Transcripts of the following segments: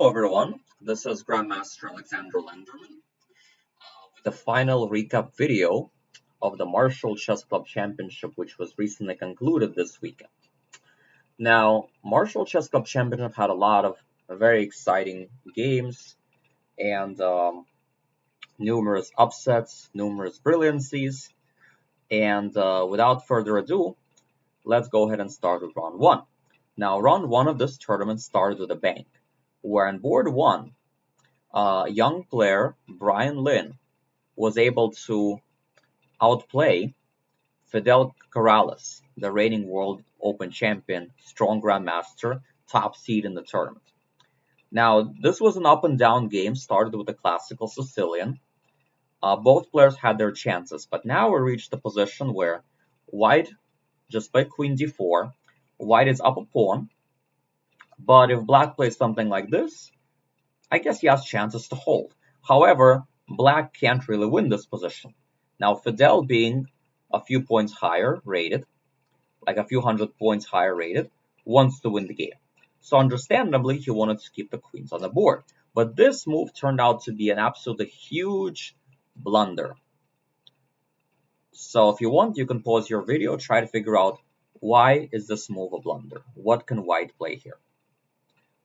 Hello everyone, this is Grandmaster Aleksandr Lenderman with the final recap video of the Marshall Chess Club Championship, which was recently concluded this weekend. Now, Marshall Chess Club Championship had a lot of very exciting games and numerous upsets, numerous brilliancies, and without further ado, let's go ahead and start with round one. Now, round one of this tournament started with a bang, where on board one, young player Bryan was able to outplay Fidel Corrales, the reigning World Open champion, strong grandmaster, top seed in the tournament. Now, this was an up and down game, started with a classical Sicilian. Both players had their chances, but now we reached the position where white just played queen d4, white is up a pawn, but if black plays something like this, I guess he has chances to hold. However, black can't really win this position. Now, Fidel being a few points higher rated, like a few hundred points higher rated, wants to win the game. So understandably, he wanted to keep the queens on the board. But this move turned out to be an absolutely huge blunder. So if you want, you can pause your video, try to figure out why is this move a blunder? What can white play here?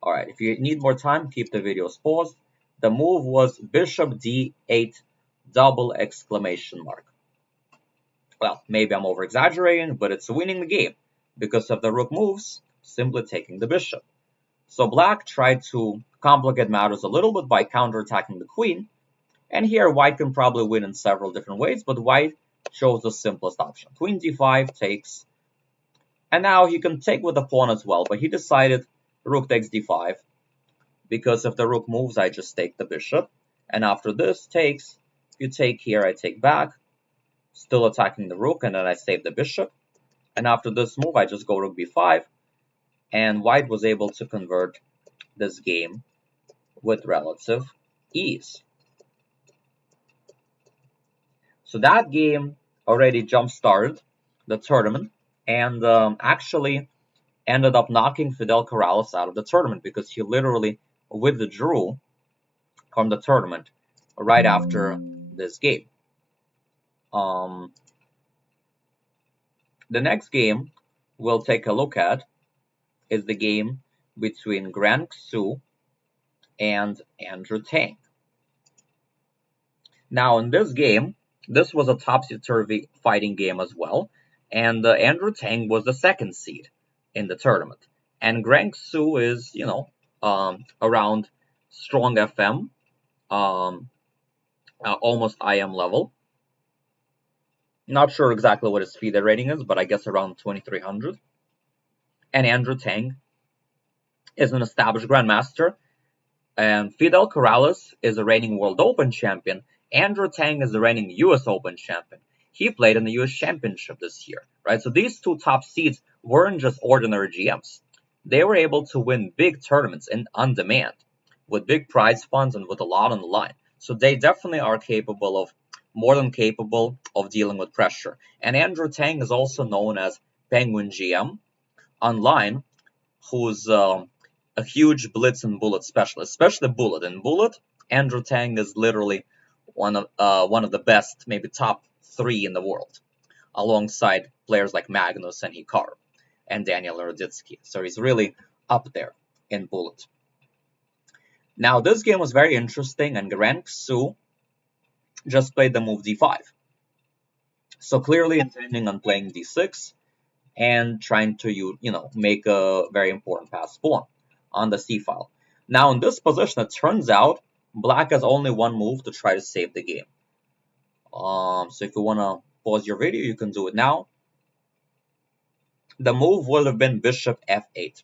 Alright, if you need more time, keep the videos paused. The move was bishop d8 double exclamation mark. Well, maybe I'm over exaggerating, but it's winning the game because of the rook moves, simply taking the bishop. So black tried to complicate matters a little bit by counterattacking the queen, and here white can probably win in several different ways, but white chose the simplest option. Queen d5 takes, and now he can take with the pawn as well, but he decided rook takes d5, because if the rook moves, I just take the bishop, and after this takes, you take here, I take back, still attacking the rook, and then I save the bishop, and after this move, I just go rook b5, and white was able to convert this game with relative ease. So that game already jump-started the tournament, and actually ended up knocking Fidel Corrales out of the tournament because he literally withdrew from the tournament right after this game. The next game we'll take a look at is the game between Gran Xu and Andrew Tang. Now in this game, this was a topsy-turvy fighting game as well, and Andrew Tang was the second seed in the tournament. And Gran Xu is, around strong FM, almost IM level. Not sure exactly what his FIDE rating is, but I guess around 2300. And Andrew Tang is an established grandmaster. And Fidel Corrales is a reigning World Open champion. Andrew Tang is the reigning US Open champion. He played in the US Championship this year, right? So these two top seeds weren't just ordinary GMs. They were able to win big tournaments on demand with big prize funds and with a lot on the line. So they definitely are more than capable of dealing with pressure. And Andrew Tang is also known as Penguin GM online, who's a huge blitz and bullet specialist, especially bullet. In bullet, Andrew Tang is literally one of the best, maybe top 3 in the world, alongside players like Magnus and Hikaru and Daniel Roditsky. So he's really up there in bullet. Now this game was very interesting, and Gran Xu just played the move d5. So clearly intending on playing d6 and trying to make a very important pass pawn on the c file. Now in this position, it turns out black has only one move to try to save the game. So if you want to pause your video, you can do it now. The move would have been bishop f8.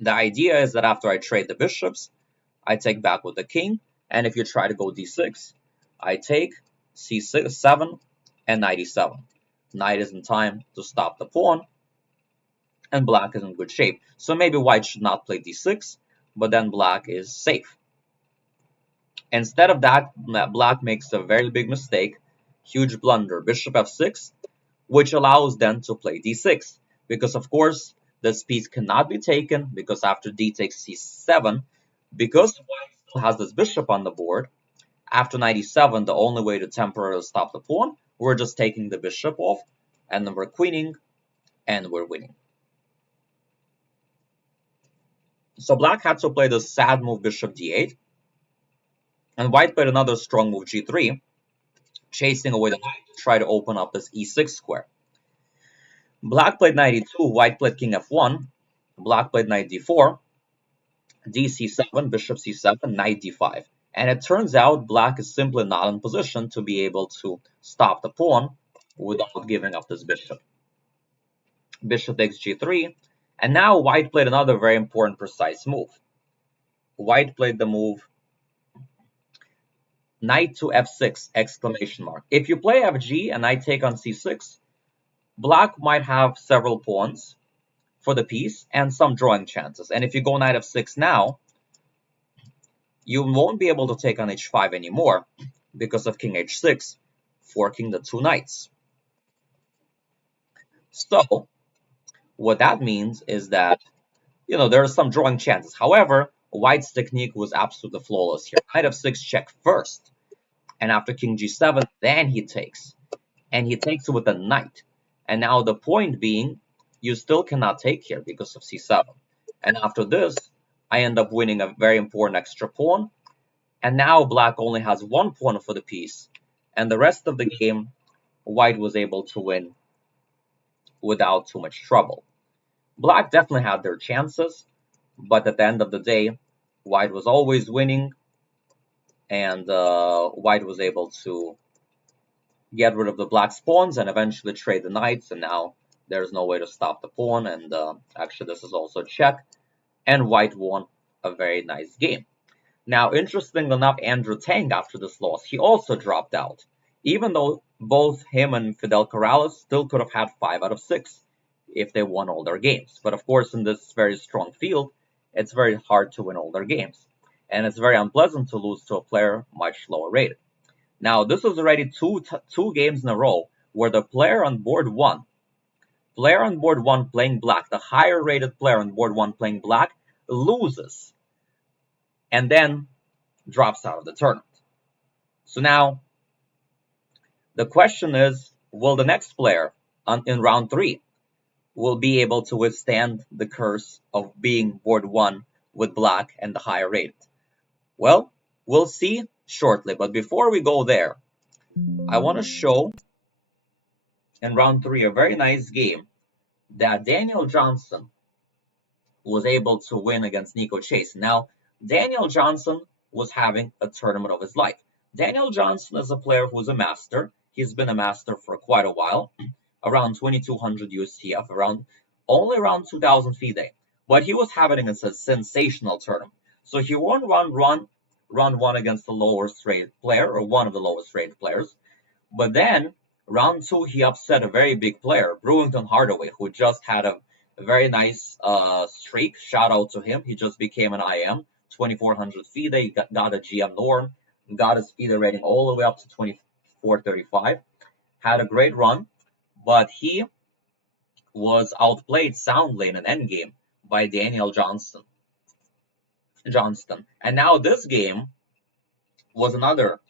The idea is that after I trade the bishops, I take back with the king, and if you try to go d6, I take c7 and knight e7. Knight is in time to stop the pawn, and black is in good shape. So maybe white should not play d6, but then black is safe. Instead of that, black makes a very big mistake, huge blunder, bishop f6, which allows them to play d6, because of course this piece cannot be taken, because after d takes c7, Because white still has this bishop on the board, after knight e7, the only way to temporarily stop the pawn, we're just taking the bishop off, and then we're queening, and we're winning. So black had to play this sad move bishop d8, and white played another strong move g3, chasing away the knight to try to open up this e6 square. Black played knight e2, white played king f1, black played knight d4, dc7, bishop c7, knight d5. And it turns out black is simply not in position to be able to stop the pawn without giving up this bishop. Bishop takes g3, and now white played another very important precise move. White played the move knight to f6, exclamation mark. If you play fg and knight take on c6, black might have several pawns for the piece and some drawing chances. And if you go knight f6 now, you won't be able to take on h5 anymore because of king h6, forking the two knights. So what that means is that, there are some drawing chances. However, white's technique was absolutely flawless here. Knight f6 check first, and after king g7, then he takes. And he takes it with a knight. And now the point being, you still cannot take here because of c7. And after this, I end up winning a very important extra pawn. And now black only has one pawn for the piece. And the rest of the game, white was able to win without too much trouble. Black definitely had their chances, but at the end of the day, white was always winning, and white was able to get rid of the black's pawns and eventually trade the knights, and now there's no way to stop the pawn, and actually this is also a check, and white won a very nice game. Now, interestingly enough, Andrew Tang, after this loss, he also dropped out, even though both him and Fidel Corrales still could have had 5 out of 6 if they won all their games. But of course, in this very strong field, it's very hard to win all their games. And it's very unpleasant to lose to a player much lower rated. Now, this was already two games in a row where the player on board 1, playing black, the higher rated player on board 1 playing black, loses and then drops out of the tournament. So now, the question is, will the next player in round 3 will be able to withstand the curse of being board 1 with black and the higher rated? Well, we'll see shortly, but before we go there, I want to show in round 3 a very nice game that Daniel Johnston was able to win against Nico Chasin. Now, Daniel Johnston was having a tournament of his life. Daniel Johnston is a player who's a master. He's been a master for quite a while, around 2200 USTF, only around 2000 FIDE. But he was having a sensational tournament. So he won round one against the lowest rated player, or one of the lowest rated players. But then round 2, he upset a very big player, Brewington Hardaway, who just had a very nice streak. Shout out to him. He just became an IM, 2400 FIDE. He got a GM norm, got his FIDE rating all the way up to 2435. Had a great run, but he was outplayed soundly in an endgame by Daniel Johnston. And now this game was another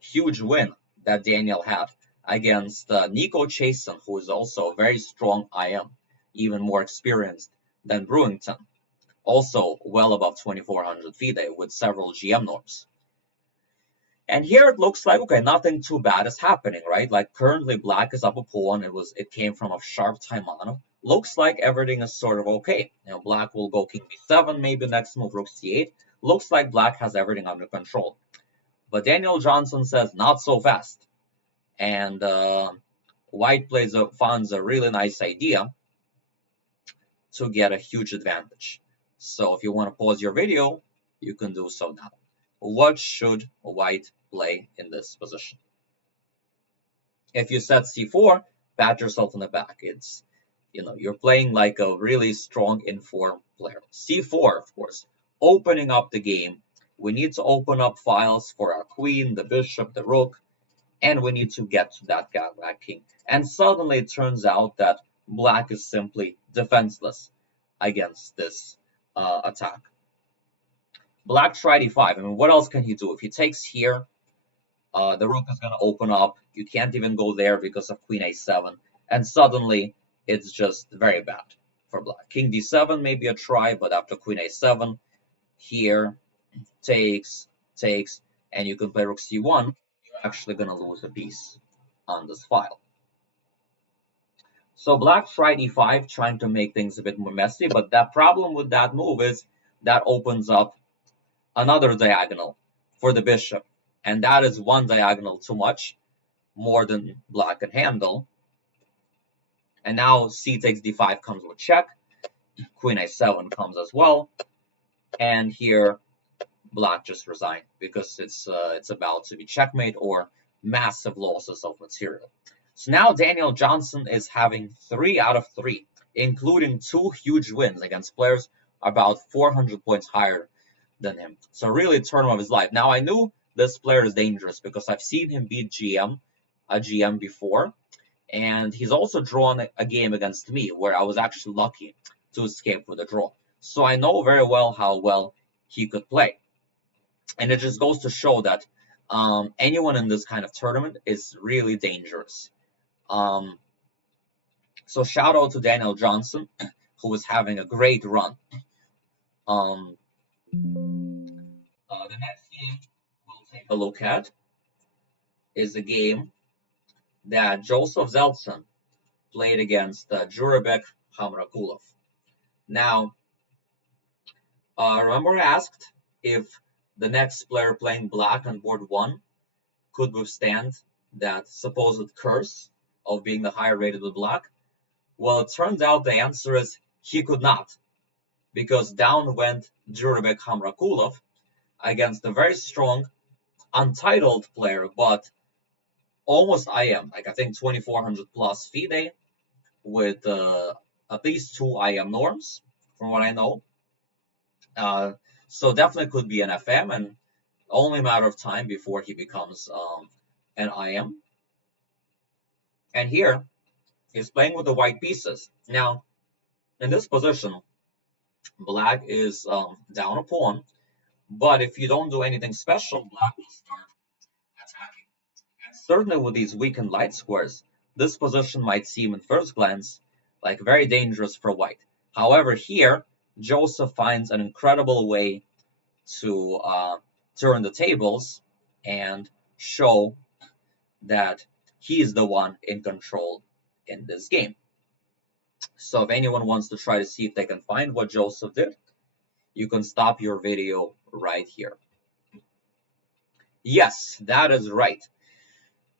huge win that Daniel had against Nico Chasin, who is also a very strong IM, even more experienced than Brewington, also well above 2400 FIDE with several GM norms. And here it looks like, okay, nothing too bad is happening, right? Like currently black is up a pawn. It came from a sharp Taimanov. Looks like everything is sort of okay. Black will go king b7, maybe next move rook c8. Looks like black has everything under control. But Daniel Johnston says not so fast. And white finds a really nice idea to get a huge advantage. So if you want to pause your video, you can do so now. What should white play in this position? If you set c4, pat yourself in the back. It's, you're playing like a really strong informed player. c4, of course, opening up the game. We need to open up files for our queen, the bishop, the rook, and we need to get to that black king. And suddenly it turns out that black is simply defenseless against this attack. Black tried e5. I mean, what else can he do? If he takes here, the rook is going to open up. You can't even go there because of queen a7. And suddenly, it's just very bad for black. King d7 may be a try, but after queen a7, here, takes, and you can play rook c1, you're actually going to lose a piece on this file. So black tried e5, trying to make things a bit more messy, but that problem with that move is that opens up another diagonal for the bishop, and that is one diagonal too much, more than black can handle. And now c takes d5 comes with check, queen a7 comes as well, and here black just resigned because it's about to be checkmate or massive losses of material. So now Daniel Johnston is having 3 out of 3, including 2 huge wins against players about 400 points higher than him. So really tournament of his life. Now I knew this player is dangerous because I've seen him beat a GM before, and he's also drawn a game against me where I was actually lucky to escape with a draw. So I know very well how well he could play. And it just goes to show that anyone in this kind of tournament is really dangerous. So shout out to Daniel Johnston, who is having a great run. The next game we'll take a look at is a game that Joseph Zeltsan played against Djurabek Khamrakulov. Now, remember I asked if the next player playing black on board 1 could withstand that supposed curse of being the higher rated with black? Well, it turns out the answer is he could not, because down went Djurabek Khamrakulov against a very strong, untitled player, but almost IM, like I think 2400 plus FIDE, with at least 2 IM norms, from what I know. So definitely could be an FM, and only a matter of time before he becomes an IM. And here, he's playing with the white pieces. Now, in this position, black is down a pawn, but if you don't do anything special, black will start attacking. And certainly with these weakened light squares, this position might seem at first glance like very dangerous for white. However, here, Joseph finds an incredible way to turn the tables and show that he is the one in control in this game. So if anyone wants to try to see if they can find what Joseph did, you can stop your video right here. Yes, that is right.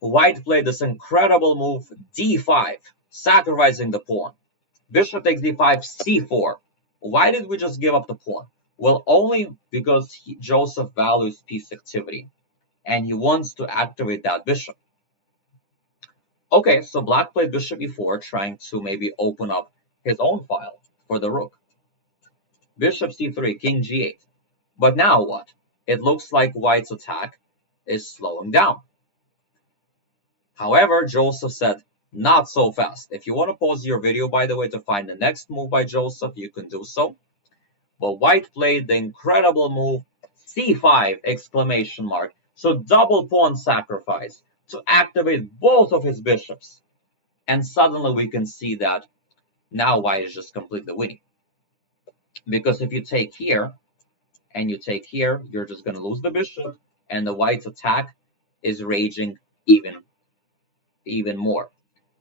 White played this incredible move, d5, sacrificing the pawn. Bishop takes d5, c4. Why did we just give up the pawn? Well, only because Joseph values piece activity, and he wants to activate that bishop. Okay, so black played bishop e4, trying to maybe open up his own file for the rook. Bishop c3, king g8. But now what? It looks like white's attack is slowing down. However, Joseph said, not so fast. If you want to pause your video, by the way, to find the next move by Joseph, you can do so. But white played the incredible move, c5, exclamation mark. So double pawn sacrifice to activate both of his bishops. And suddenly we can see that now white is just completely winning. Because if you take here and you take here, you're just going to lose the bishop, and the white's attack is raging even more.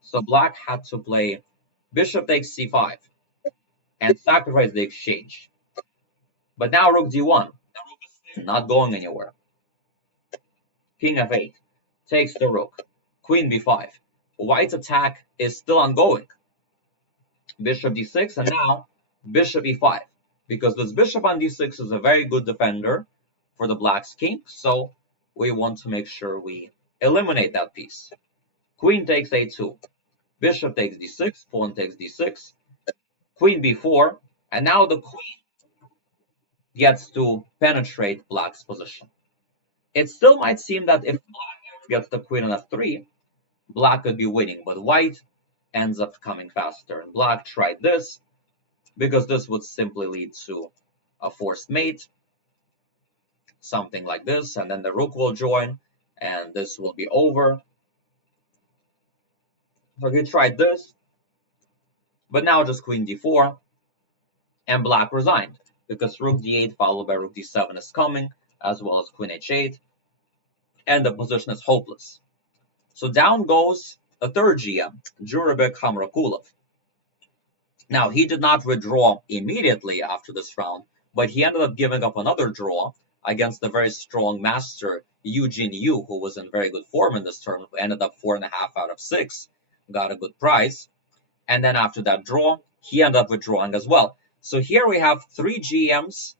So black had to play bishop takes c5 and sacrifice the exchange. But now rook d1, not going anywhere. King f8 takes the rook, queen b5. White's attack is still ongoing. Bishop d6, and now bishop e5, because this bishop on d6 is a very good defender for the black's king, so we want to make sure we eliminate that piece. Queen takes a2, bishop takes d6, pawn takes d6, queen b4, and now the queen gets to penetrate black's position. It still might seem that if black gets the queen on f3, black could be winning, but white ends up coming faster. And black tried this because this would simply lead to a forced mate. something like this, and then the rook will join, and this will be over. So he tried this, but now just queen d4, and black resigned, because rook d8 followed by rook d7 is coming, as well as queen h8, and the position is hopeless. So down goes a third GM, Djurabek Khamrakulov. Now, he did not withdraw immediately after this round, but he ended up giving up another draw against the very strong master Eugene Yu, who was in very good form in this tournament, who ended up 4.5 out of 6, got a good prize. And then after that draw, he ended up withdrawing as well. So here we have 3 GMs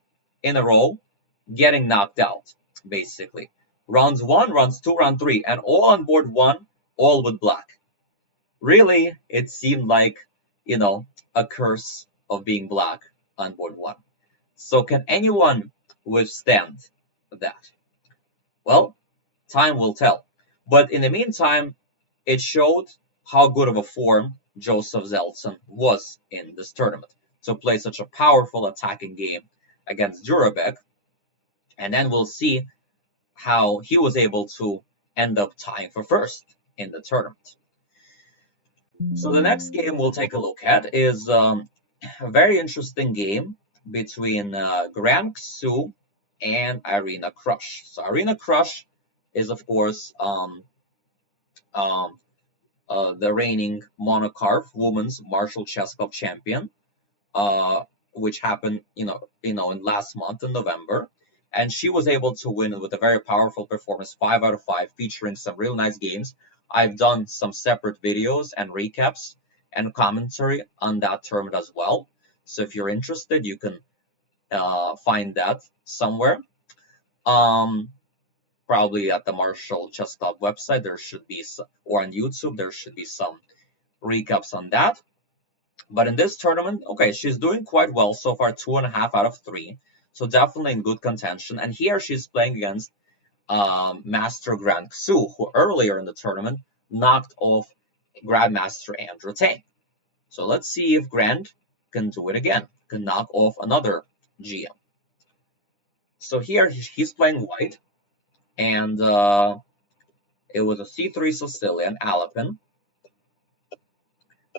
in a row getting knocked out, basically. Rounds 1, rounds 2, round 3, and all on board 1, all with black. Really, it seemed like, a curse of being black on board 1. So can anyone withstand that? Well, time will tell. But in the meantime, it showed how good of a form Joseph Zeltsan was in this tournament to play such a powerful attacking game against Djurabek. And then we'll see how he was able to end up tying for first in the tournament. So the next game we'll take a look at is a very interesting game between Grand Xu and Irina Krush. So Irina Krush is, of course, the reigning Monocarp Women's Martial Chess Club champion, which happened, in last month in November. And she was able to win with a very powerful performance, 5 out of 5, featuring some real nice games. I've done some separate videos and recaps and commentary on that tournament as well. So if you're interested, you can find that somewhere. Probably at the Martial Chess Club website, there should be some, or on YouTube, there should be some recaps on that. But in this tournament, okay, she's doing quite well so far, 2.5 out of 3. So definitely in good contention. And here she's playing against Master Grand Xu, who earlier in the tournament knocked off Grandmaster Andrew Tang. So let's see if Grand can do it again, can knock off another GM. So here he's playing white, and it was a c3 Sicilian, Alapin.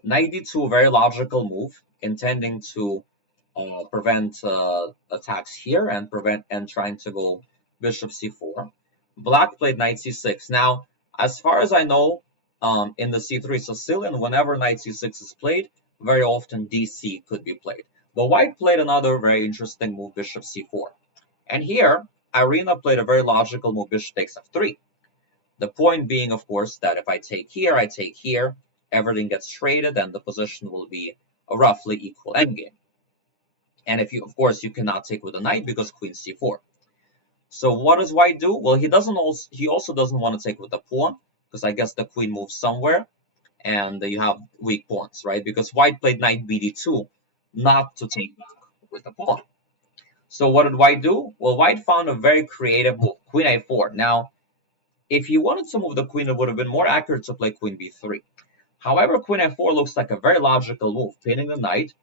Knight d2, very logical move, intending to prevent attacks here and trying to go bishop c4. Black played knight c6. Now, as far as I know, in the c3 Sicilian, whenever knight c6 is played, very often dc could be played. But white played another very interesting move, bishop c4. And here, Irina played a very logical move, bishop takes f3. The point being, of course, that if I take here, everything gets traded, and the position will be a roughly equal endgame. And if you, of course, you cannot take with a knight because queen c4. So what does white do? Well, he also doesn't want to take with the pawn, because I guess the queen moves somewhere, and you have weak pawns, right? Because white played knight bd2, not to take back with the pawn. So what did white do? Well, white found a very creative move, queen a4. Now, if he wanted to move the queen, it would have been more accurate to play queen b3. However, queen a4 looks like a very logical move, pinning the knight,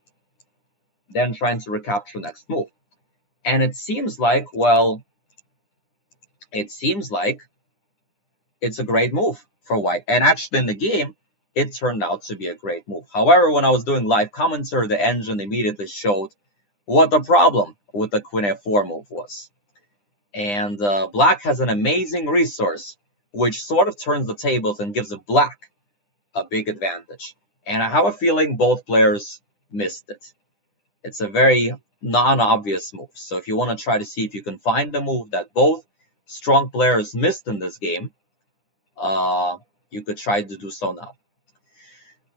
then trying to recapture next move. And it seems like, it's a great move for white. And actually in the game, it turned out to be a great move. However, when I was doing live commentary, the engine immediately showed what the problem with the queen a4 move was. And black has an amazing resource, which sort of turns the tables and gives black a big advantage. And I have a feeling both players missed it. It's a very non-obvious move. So if you want to try to see if you can find the move that both strong players missed in this game, you could try to do so now.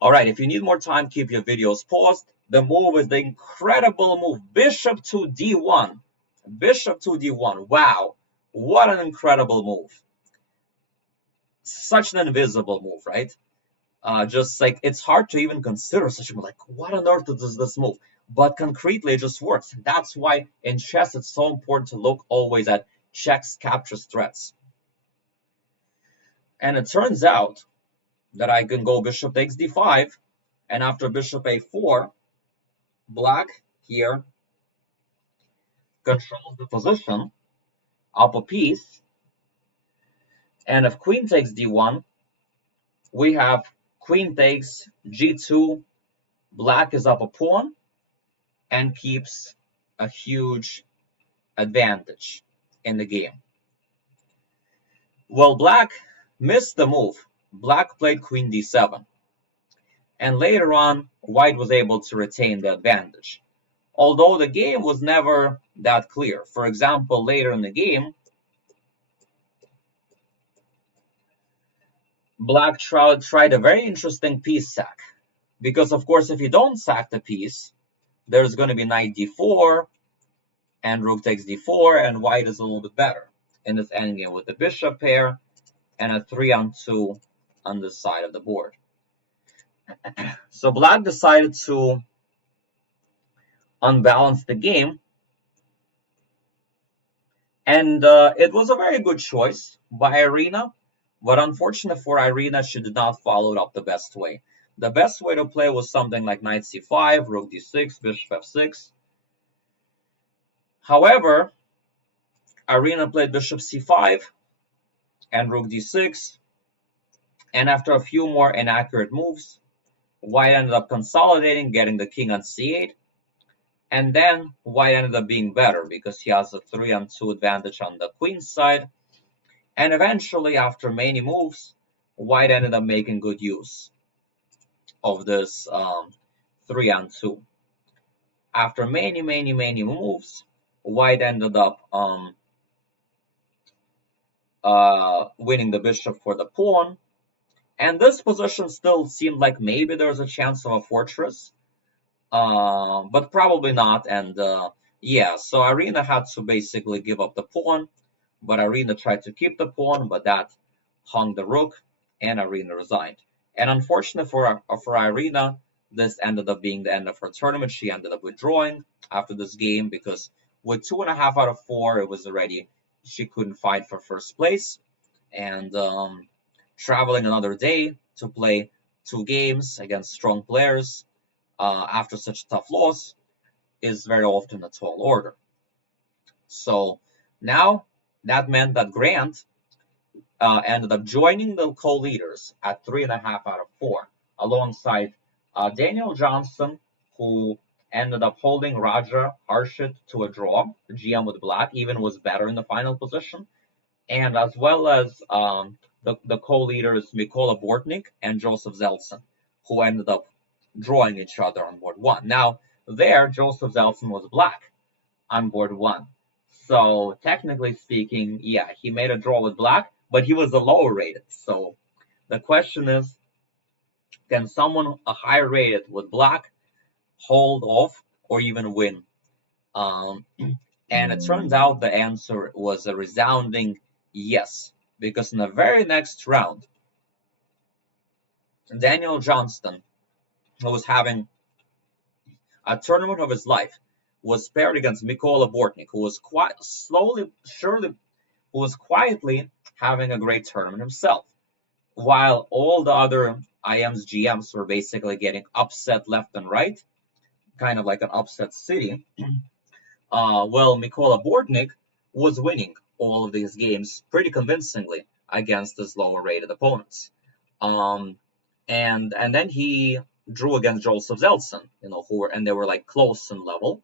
All right, if you need more time, keep your videos paused. The move is the incredible move, bishop to d1. Bishop to d1. Wow, what an incredible move. Such an invisible move, right? Just like, it's hard to even consider such a move. Like, what on earth does this move? But concretely, it just works. That's why in chess, it's so important to look always at checks, captures, threats. And it turns out that I can go bishop takes d5, and after bishop a4, black here controls the position up a piece. And if queen takes d1, we have queen takes g2, black is up a pawn and keeps a huge advantage in the game. Well, black missed the move. Black played queen d7. And later on, white was able to retain the advantage. Although the game was never that clear. For example, later in the game, black tried a very interesting piece sack. Because, of course, if you don't sack the piece, there's going to be knight d4, and rook takes d4, and white is a little bit better in this endgame with the bishop pair and a 3-on-2 on this side of the board. So black decided to unbalance the game, and it was a very good choice by Irina, but unfortunately for Irina, she did not follow it up the best way. The best way to play was something like knight c5, rook d6, bishop f6. However, Irina played bishop c5 and rook d6, and after a few more inaccurate moves, white ended up consolidating, getting the king on c8, and then white ended up being better because he has a 3-on-2 advantage on the queen side, and eventually, after many moves, white ended up making good use of this 3-on-2. After many moves, white ended up winning the bishop for the pawn, and this position still seemed like maybe there's a chance of a fortress, but probably not. And yeah, so Irina had to basically give up the pawn, but Irina tried to keep the pawn, but that hung the rook, and Irina resigned. And unfortunately for Irina, this ended up being the end of her tournament. She ended up withdrawing after this game because with 2.5 out of 4, it was already, she couldn't fight for first place. And traveling another day to play 2 games against strong players after such a tough loss is very often a tall order. So now that meant that Grant ended up joining the co-leaders at 3.5 out of 4, alongside Daniel Johnston, who ended up holding Raja Harshit to a draw. The GM with black even was better in the final position, and as well as the co-leaders Mykola Bortnyk and Joseph Zeltsan, who ended up drawing each other on board 1. Now, there, Joseph Zeltsan was black on board 1. So, technically speaking, yeah, he made a draw with black, but he was the lower rated. So, the question is, can someone a higher rated with black hold off or even win? And it turns out the answer was a resounding yes, because in the very next round, Daniel Johnston, who was having a tournament of his life, was paired against Mykola Bortnyk, who was who was quietly having a great tournament himself, while all the other IM's GMs were basically getting upset left and right, kind of like an upset city. Well, Mykola Bortnyk was winning all of these games pretty convincingly against his lower-rated opponents. And then he drew against Joseph Zeltsan, and they were like close in level.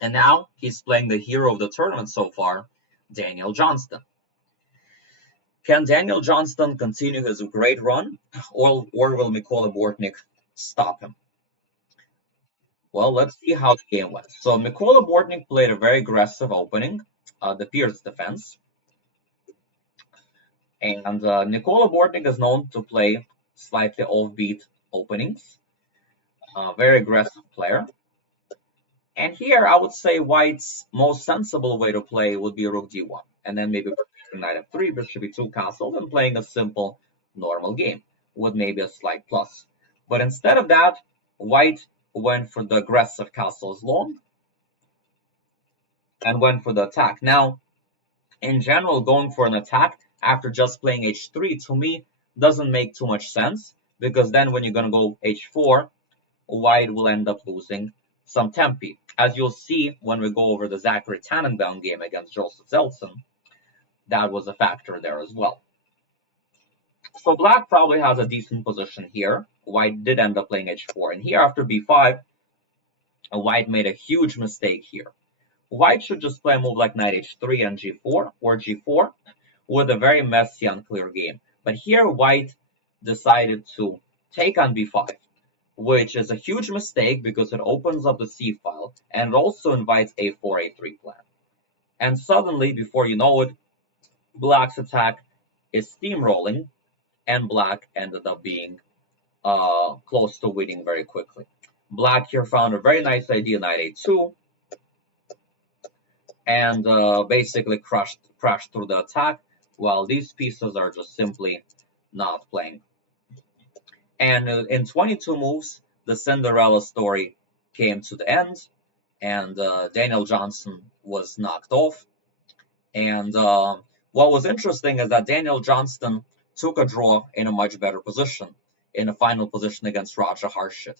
And now he's playing the hero of the tournament so far, Daniel Johnston. Can Daniel Johnston continue his great run, or will Mykola Bortnyk stop him? Well, let's see how the game went. So Mykola Bortnyk played a very aggressive opening, the Pierce defense. And Mykola Bortnyk is known to play slightly offbeat openings. Very aggressive player. And here, I would say white's most sensible way to play would be rook d1. And then maybe knight f3, bishop e2 castle, and playing a simple, normal game with maybe a slight plus. But instead of that, white went for the aggressive castles long and went for the attack. Now, in general, going for an attack after just playing h3, to me, doesn't make too much sense, because then when you're going to go h4, white will end up losing some tempi. As you'll see when we go over the Zachary Tanenbaum game against Joseph Zeltsan, that was a factor there as well. So black probably has a decent position here. White did end up playing h4, and here after b5, white made a huge mistake here. White should just play a move like knight h3 and g4 or g4 with a very messy, unclear game. But here white decided to take on b5, which is a huge mistake because it opens up the c file and it also invites a4, a3 plan. And suddenly, before you know it, black's attack is steamrolling, and black ended up being close to winning very quickly. Black here found a very nice idea, knight a2, and basically crashed through the attack, while these pieces are just simply not playing. And in 22 moves, the Cinderella story came to the end, and Daniel Johnston was knocked off. And what was interesting is that Daniel Johnston took a draw in a much better position, in a final position against Raja Harshit.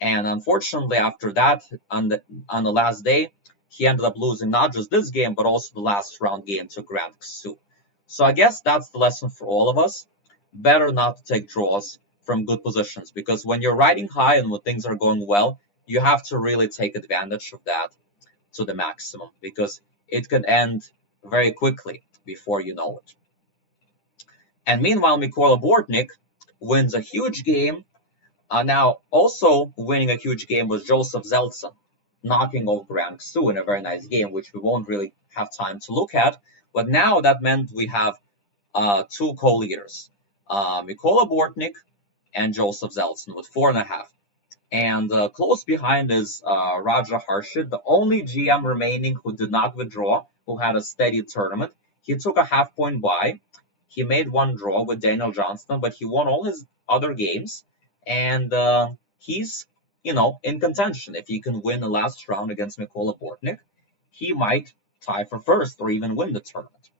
And unfortunately, after that, on the last day, he ended up losing not just this game, but also the last round game to Grand Ksu. So I guess that's the lesson for all of us. Better not to take draws from good positions, because when you're riding high and when things are going well, you have to really take advantage of that to the maximum, because it could end very quickly before you know it. And meanwhile, Mykola Bortnyk wins a huge game. Now, also winning a huge game was Joseph Zeltsan, knocking off Grand Ksu in a very nice game, which we won't really have time to look at. But now that meant we have two co-leaders, Mykola Bortnyk and Joseph Zeltsan with 4.5. And close behind is Raja Harshit, the only GM remaining who did not withdraw, who had a steady tournament. He took a half-point bye. He made one draw with Daniel Johnston, but he won all his other games. And he's, in contention. If he can win the last round against Mykola Bortnyk, he might tie for first or even win the tournament.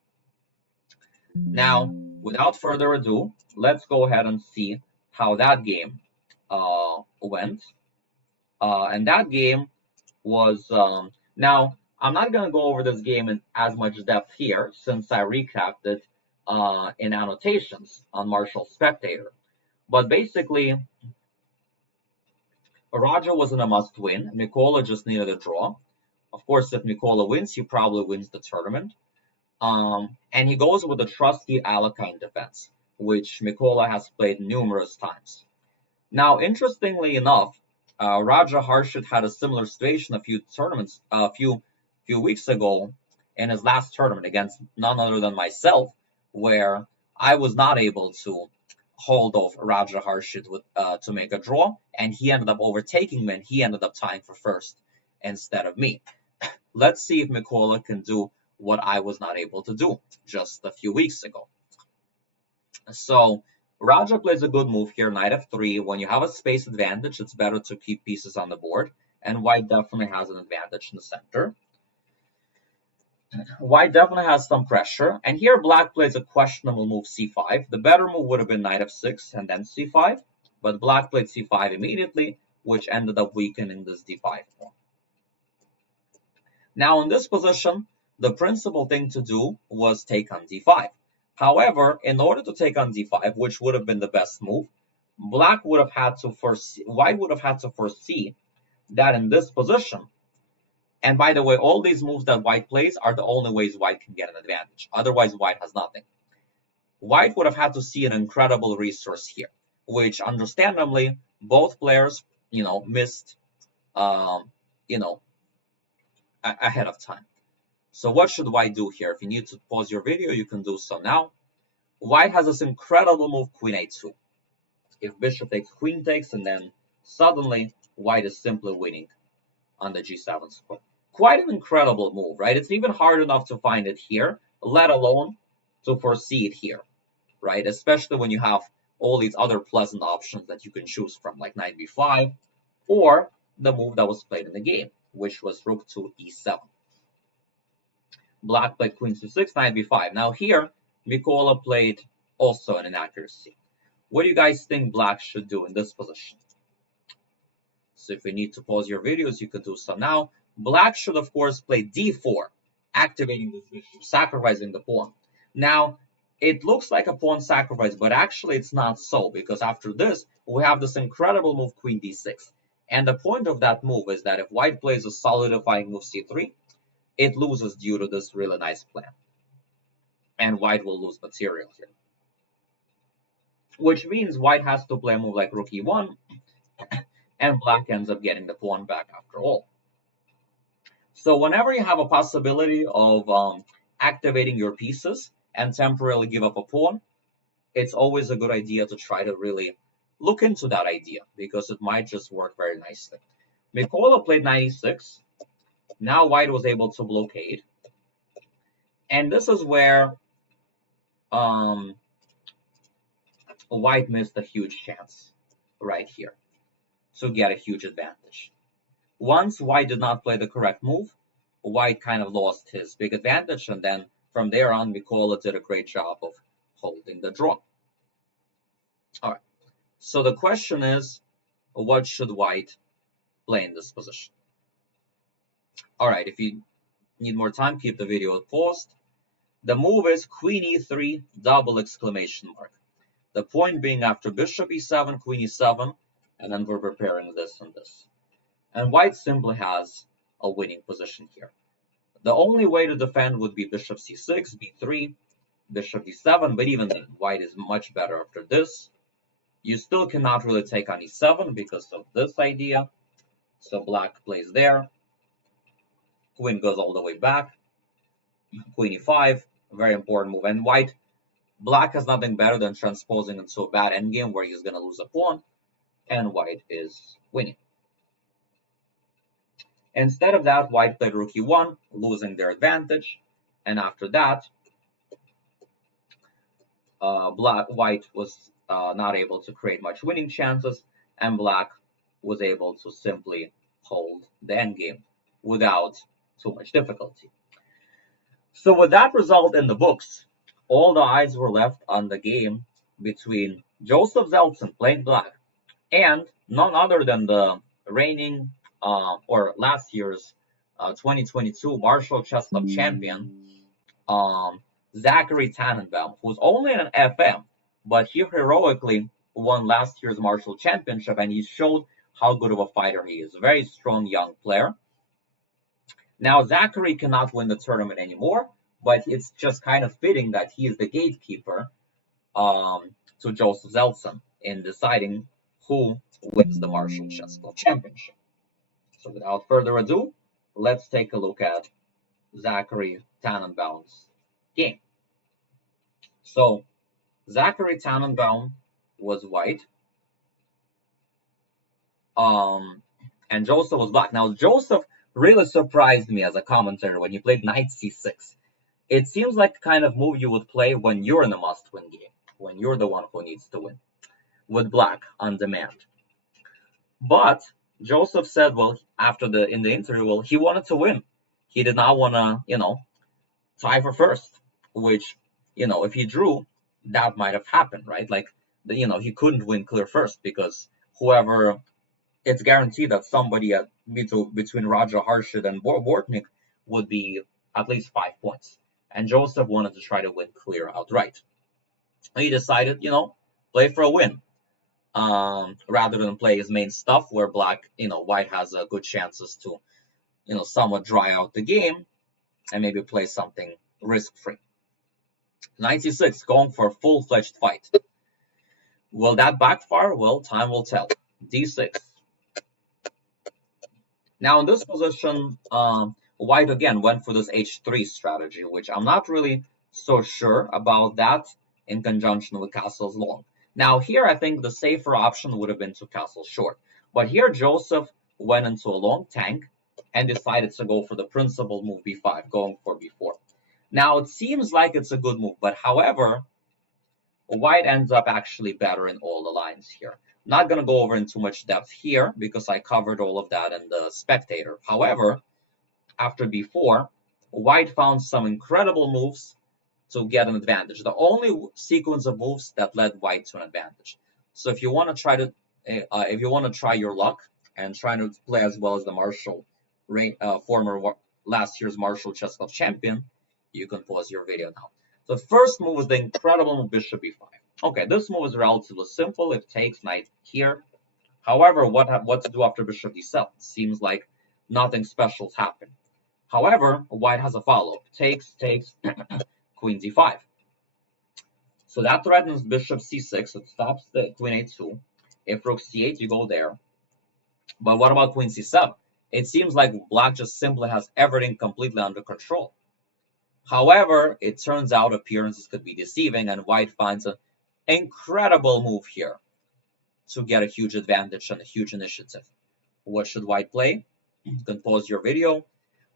Now, without further ado, let's go ahead and see how that game went. And that game was, now, I'm not going to go over this game in as much depth here, since I recapped it in annotations on Marshall Spectator. But basically, Raja wasn't a must-win. Mykola just needed a draw. Of course, if Mykola wins, he probably wins the tournament. And he goes with the trusty Alekhine defense, which Mykola has played numerous times. Now, interestingly enough, Raja Harshit had a similar situation a few weeks ago in his last tournament against none other than myself, where I was not able to hold off Raja Harshit to make a draw, and he ended up overtaking me, and he ended up tying for first instead of me. Let's see if Mykola can do what I was not able to do just a few weeks ago. So Raja plays a good move here, knight f3. When you have a space advantage, it's better to keep pieces on the board, and white definitely has an advantage in the center. White definitely has some pressure, and here black plays a questionable move, c5. The better move would have been knight f6 and then c5, but black played c5 immediately, which ended up weakening this d5 pawn. Now in this position, the principal thing to do was take on d5. However, in order to take on d5, which would have been the best move, white would have had to foresee that in this position, and by the way, all these moves that white plays are the only ways white can get an advantage. Otherwise, white has nothing. White would have had to see an incredible resource here, which understandably, both players, missed, ahead of time. So what should white do here? If you need to pause your video, you can do so now. White has this incredible move, queen a2. If bishop takes, queen takes, and then suddenly white is simply winning on the g7 square. Quite an incredible move, right? It's even hard enough to find it here, let alone to foresee it here, right? Especially when you have all these other pleasant options that you can choose from, like knight b5, or the move that was played in the game, which was rook to e7. Black played queen c6, knight b5. Now here, Mykola played also an inaccuracy. What do you guys think black should do in this position? So if you need to pause your videos, you could do so now. Black should, of course, play d4, activating this bishop, sacrificing the pawn. Now, it looks like a pawn sacrifice, but actually it's not so, because after this, we have this incredible move, queen d6. And the point of that move is that if white plays a solidifying move c3, it loses due to this really nice plan. And white will lose material here. Which means white has to play a move like rook e1, and black ends up getting the pawn back after all. So whenever you have a possibility of activating your pieces and temporarily give up a pawn, it's always a good idea to try to really look into that idea, because it might just work very nicely. Mykola played 96. Now white was able to blockade. And this is where white missed a huge chance right here to get a huge advantage. Once white did not play the correct move, white kind of lost his big advantage, and then from there on, Mykola did a great job of holding the draw. All right, so the question is, what should white play in this position? All right, if you need more time, keep the video paused. The move is queen e3, double exclamation mark. The point being after bishop e7, queen e7, and then we're preparing this and this. And white simply has a winning position here. The only way to defend would be bishop c6, b3, bishop e7, but even then, white is much better after this. You still cannot really take on e7 because of this idea. So black plays there. Queen goes all the way back. Queen e5, a very important move. And black has nothing better than transposing into a bad endgame where he's going to lose a pawn, and white is winning. Instead of that, white played rook e1, losing their advantage, and after that, white was not able to create much winning chances, and black was able to simply hold the endgame without too much difficulty. So with that result in the books, all the eyes were left on the game between Joseph Zeltsan playing black and none other than the reigning or last year's 2022 Marshall Chess Club champion, Zachary Tanenbaum, who's only an FM, but he heroically won last year's Marshall Championship, and he showed how good of a fighter he is. A very strong young player. Now, Zachary cannot win the tournament anymore, but it's just kind of fitting that he is the gatekeeper to Joseph Zeltsan in deciding who wins the Marshall Chess Club Championship. So without further ado, let's take a look at Zachary Tanenbaum's game. So Zachary Tanenbaum was white, and Joseph was black. Now Joseph really surprised me as a commentator when he played knight c6. It seems like the kind of move you would play when you're in a must-win game, when you're the one who needs to win, with black on demand. But Joseph said, well, in the interview, well, he wanted to win. He did not want to, tie for first, which, if he drew, that might have happened, right? Like, he couldn't win clear first because it's guaranteed that somebody between Raja, Harshit, and Bortnyk would be at least 5 points. And Joseph wanted to try to win clear outright. He decided, play for a win. Rather than play his main stuff where white has good chances to, somewhat dry out the game and maybe play something risk-free. 96, going for a full-fledged fight. Will that backfire? Well, time will tell. D6. Now in this position, white again went for this h3 strategy, which I'm not really so sure about that in conjunction with castles long. Now here, I think the safer option would have been to castle short. But here, Joseph went into a long tank and decided to go for the principal move b5, going for b4. Now, it seems like it's a good move, but however, white ends up actually better in all the lines here. Not going to go over in too much depth here because I covered all of that in the Spectator. However, after b4, white found some incredible moves to get an advantage. The only sequence of moves that led white to an advantage. So if you want to try your luck and trying to play as well as the former last year's Marshall Chess Club champion, you can pause your video now. The first move is the incredible move Bishop b5. Okay, this move is relatively simple. It takes knight here. However, what to do after Bishop d7? Seems like nothing special's happened. However, White has a follow-up. Takes, Queen d5. So that threatens Bishop c6. It stops the Queen a2. If Rook c8, you go there. But what about Queen c7? It seems like Black just simply has everything completely under control. However, it turns out appearances could be deceiving, and White finds an incredible move here to get a huge advantage and a huge initiative. What should White play? You can pause your video.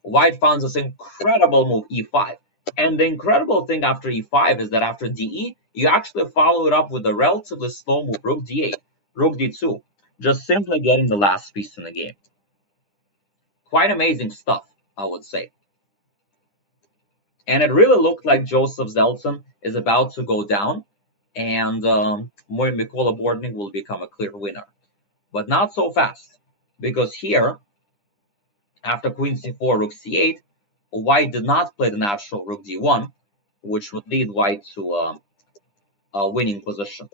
White finds this incredible move, e5. And the incredible thing after e5 is that after de, you actually follow it up with a relatively slow move, rook d8, rook d2, just simply getting the last piece in the game. Quite amazing stuff, I would say. And it really looked like Joseph Zeltsan is about to go down, and Mykola Bortnyk will become a clear winner. But not so fast, because here, after Queen c4, Rook c8, White did not play the natural Rook d1, which would lead White to a winning position.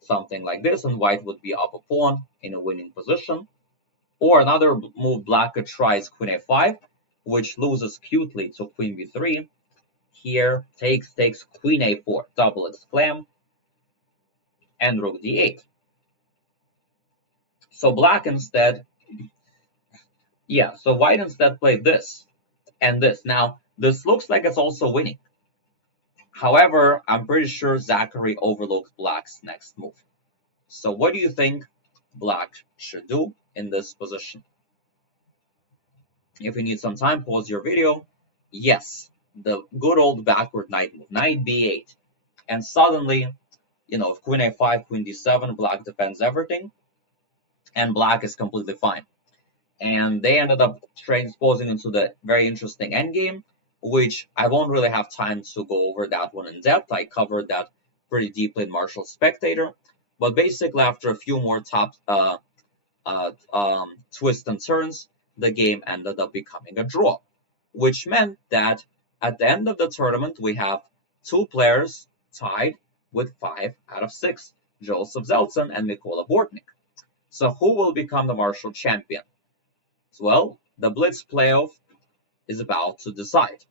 Something like this, and White would be up a pawn in a winning position. Or another move, Black tries Queen a5, which loses cutely to Queen b3. Here, takes, Queen a4, double exclam, and Rook d8. So Black instead, so White instead played this and this. Now, this looks like it's also winning. However, I'm pretty sure Zachary overlooked Black's next move. So what do you think Black should do in this position? If you need some time, pause your video. Yes, the good old backward knight move, knight b8. And suddenly, if Queen a5, Queen d7, Black defends everything, and Black is completely fine. And they ended up transposing into the very interesting endgame, which I won't really have time to go over that one in depth. I covered that pretty deeply in Marshall Spectator. But basically, after a few more twists and turns, the game ended up becoming a draw, which meant that at the end of the tournament, we have two players tied with 5 out of 6, Joseph Zeltsan and Mykola Bortnyk. So who will become the Marshall champion? Well, the Blitz playoff is about to decide.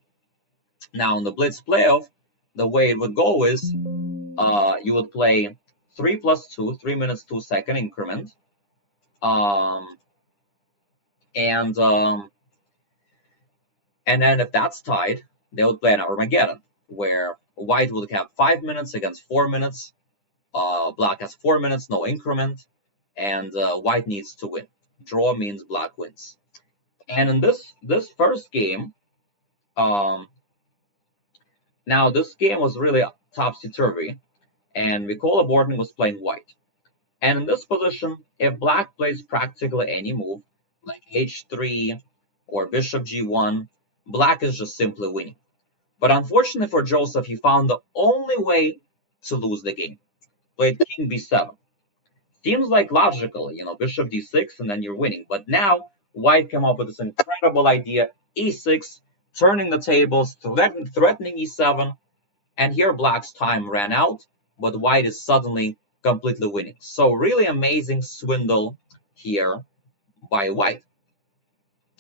Now, in the Blitz playoff, the way it would go is you would play 3 plus 2, 3 minutes, 2 second increment. And then if that's tied, they would play an Armageddon, where White would have 5 minutes against 4 minutes. Black has 4 minutes, no increment, and White needs to win. Draw means Black wins. And in this first game, now this game was really topsy-turvy, and Mykola Bortnyk was playing White. And in this position, if Black plays practically any move, like h3 or Bishop g1, Black is just simply winning. But unfortunately for Joseph, he found the only way to lose the game. Played King b7. Seems like logical, Bishop d6, and then you're winning. But now, White came up with this incredible idea, e6, turning the tables, threatening e7, and here Black's time ran out, but White is suddenly completely winning. So really amazing swindle here by White.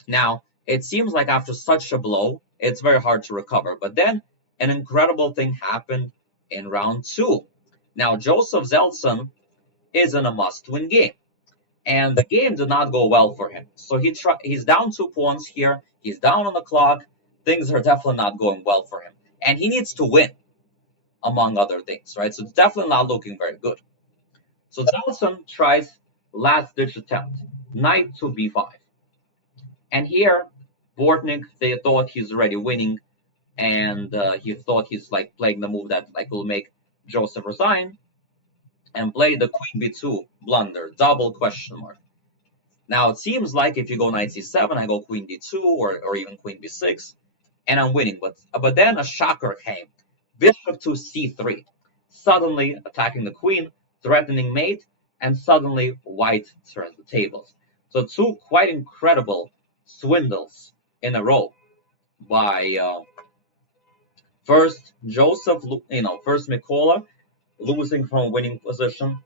Now, it seems like after such a blow, it's very hard to recover. But then an incredible thing happened in round 2. Now, Joseph Zeltsan is in a must-win game. And the game did not go well for him. So he's down 2 pawns here. He's down on the clock. Things are definitely not going well for him. And he needs to win, among other things, right? So it's definitely not looking very good. So Zeltsan tries last-ditch attempt, knight to b5. And here, Bortnyk, they thought he's already winning, and he thought he's playing the move that will make Joseph resign, and play the Queen b2 blunder, double question mark. Now it seems like if you go knight c7, I go Queen d2 or even Queen b6, and I'm winning. But then a shocker came, Bishop to c3, suddenly attacking the Queen, threatening mate, and suddenly white turns the tables. So two quite incredible swindles in a row by first Joseph, first Mykola losing from a winning position,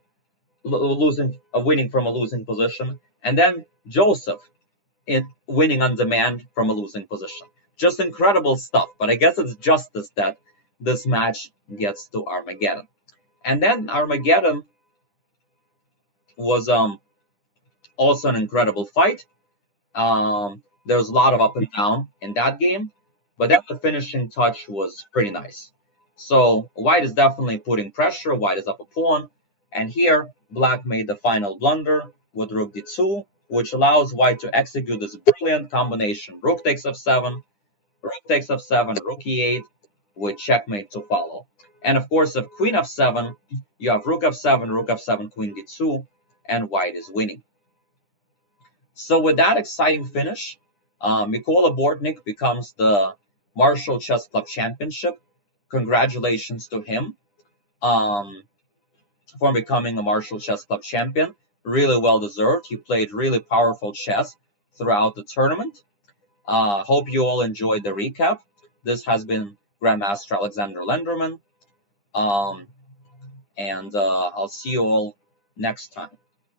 winning from a losing position, and then Joseph winning on demand from a losing position. Just incredible stuff. But I guess it's justice that this match gets to Armageddon. And then Armageddon was also an incredible fight. There was a lot of up and down in that game, but then the finishing touch was pretty nice. So white is definitely putting pressure. White is up a pawn, and here black made the final blunder with rook d2, which allows white to execute this brilliant combination: rook takes f7, rook takes f7, rook e8, with checkmate to follow. And of course, if queen f7, you have rook f7, queen d2, and white is winning. So with that exciting finish, Mykola Bortnyk becomes the Marshall Chess Club Championship. Congratulations to him for becoming a Marshall Chess Club champion. Really well deserved. He played really powerful chess throughout the tournament. Hope you all enjoyed the recap. This has been Grandmaster Aleksandr Lenderman. And I'll see you all next time.